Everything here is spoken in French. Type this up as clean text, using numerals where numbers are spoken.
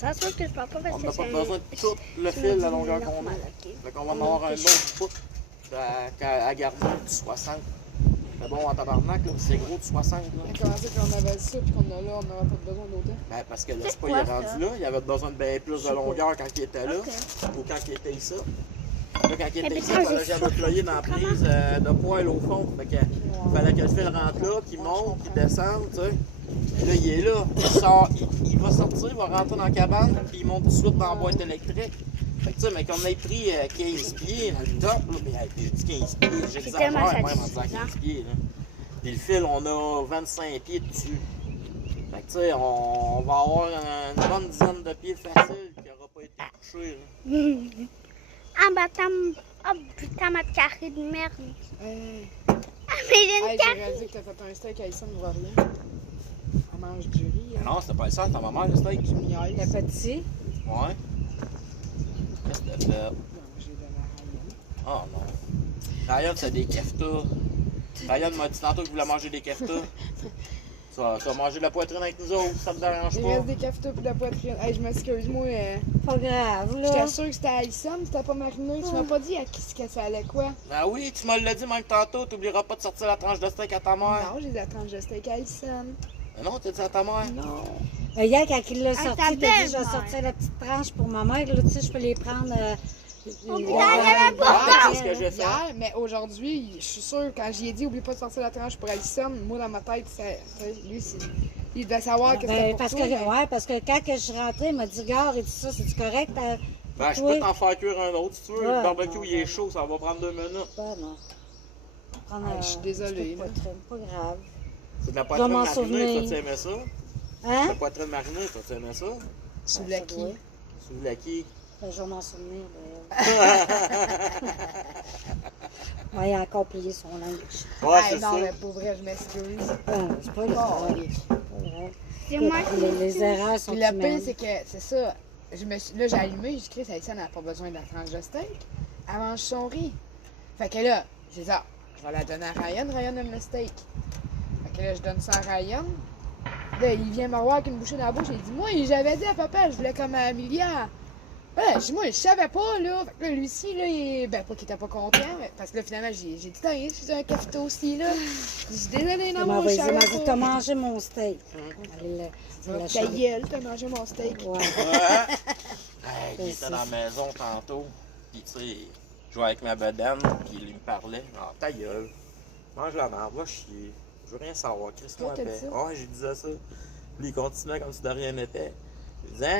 Ça se peut que je parle pas parce On que n'a pas c'est besoin de tout le fil, la longueur qu'on a. Fait qu'on va en avoir un autre bout à garder du 60. Mais bon, en tabarnak, là, c'est gros du 60. Là. Mais comment c'est qu'on avait ça puis qu'on a là, on n'aurait pas besoin d'autant? Ben, parce que là, C'est c'est pas, quoi, il est rendu ça? là. Il avait besoin de bien plus de longueur quand il était là. Ok. Ou quand il était ici. Là, quand il était Mais ici, putain, il fallait que c'est j'aille ça. déployer dans la prise de poêle au fond. Fait que, fallait que le fil rentre là, qu'il monte, qu'il descende, tu sais. Là, il est là. Il sort, il va sortir, il va rentrer dans la cabane, puis il monte tout de suite dans la boîte électrique. Fait que, tu sais, mais qu'on ait pris 15 pieds dans le top, là, mais j'ai dit 15 pieds, j'exagère tellement même en disant satisfaisant. 15 pieds, là. Puis le fil, on a 25 pieds dessus. Fait que, tu sais, on va avoir une bonne dizaine de pieds faciles qui n'aura pas été touché, là. Ah, bah, oh, putain, ma carré de merde. Hey, Ah, mais j'ai une hey, j'ai carré. réalisé que t'as fait un steak à Issa, ne voit rien. Elle mange du riz. Hein. Non, c'était pas ça, c'était ma mère, le steak. Du miel. Le petit. Ouais. Qu'est-ce que t'as fait? Non, j'ai donné à Ryan. Oh non. Ryan, c'est des keftas. Ryan m'a dit tantôt qu'il voulait manger des keftas. Tu vas manger de la poitrine avec nous autres, ça te dérange Il pas. reste des cafetas puis de la poitrine. Hey, je m'excuse, moi. Pas grave, là. J'étais sûre que c'était à Issa, mais c'était pas mariné. Tu m'as pas dit à qui ce que ça allait quoi? Ben oui, tu me l'as dit même tantôt, t'oublieras pas de sortir la tranche de steak à ta mère. Non, j'ai des tranches de steak à Issa. Mais non, t'as dit à ta mère. Non. Hier, quand il l'a Ah, sorti, ta il a dit, je vais belle-mère. sortir la petite tranche pour ma mère. Là, tu sais, je peux les prendre. Oh, les- putain, il y avait pas Ah, c'est ce que j'ai fait. Hier, mais aujourd'hui, je suis sûre, quand j'y ai dit, oublie pas de sortir la tranche pour Alison, moi dans ma tête, lui, il devait savoir que c'était Ben, pour parce toi. que, mais- ouais, parce que quand que je suis rentrée, il m'a dit, Gare, et tout ça, c'est-tu correct? Ben, je Oui. peux t'en faire cuire un autre si tu veux. Ouais. Le barbecue, Non, il est ben, chaud, ça va prendre 2 minutes. Ben, non. Prendre Ouais, je suis désolée, un petit peu de poitrine, pas grave. C'est de la Je poitrine vais m'en marinée, souvenir. toi, tu aimais ça? Hein? La poitrine marinée, toi, tu aimais ça? Tu Ben, voulais ça qui? doit. Tu voulais qui? Ben, je vais m'en souvenir. Ben, il a encore plié son linge. Ouais, Hey, c'est non, ça. mais pour vrai, je m'excuse. Ben, c'est pas grave. Oh, Pas grave. C'est moi Écoute, qui. les erreurs sont Puis le pire, humaines. c'est que, c'est ça. Là, j'ai allumé, j'ai dit, Chris, Alison n'a pas besoin de la tranche de steak. Elle mange son riz. Fait que là, j'ai dit, ah, je vais la donner à Ryan. Ryan aime le steak. Fait que là, je donne ça à Ryan. Là, il vient me revoir avec une bouchée dans la bouche. Il dit, moi, j'avais dit à papa, je voulais comme à Amelia. Ouais, moi, je savais pas, là. Fait que là, lui-ci, là, ben, pas qu'il était pas content, mais parce que là, finalement, j'ai dit, t'as rien, je suis un café aussi, là. Je dis, désolé, non, Il moi, m'a je dit, savais t'as pas. mangé mon steak. Allez, la Ta chambre. gueule, t'as mangé mon steak. Ouais. Ouais. Hey, il C'est était ça. dans la maison tantôt. Puis, tu sais, je jouais avec ma bedaine, puis il me parlait. Ah, ta gueule. Mange la merde, va chier. Je veux rien savoir. Chris-moi Toi, t'as paix. dit ça? Ouais, j'ai dit ça. Puis il continuait comme si de rien n'était. Je disais,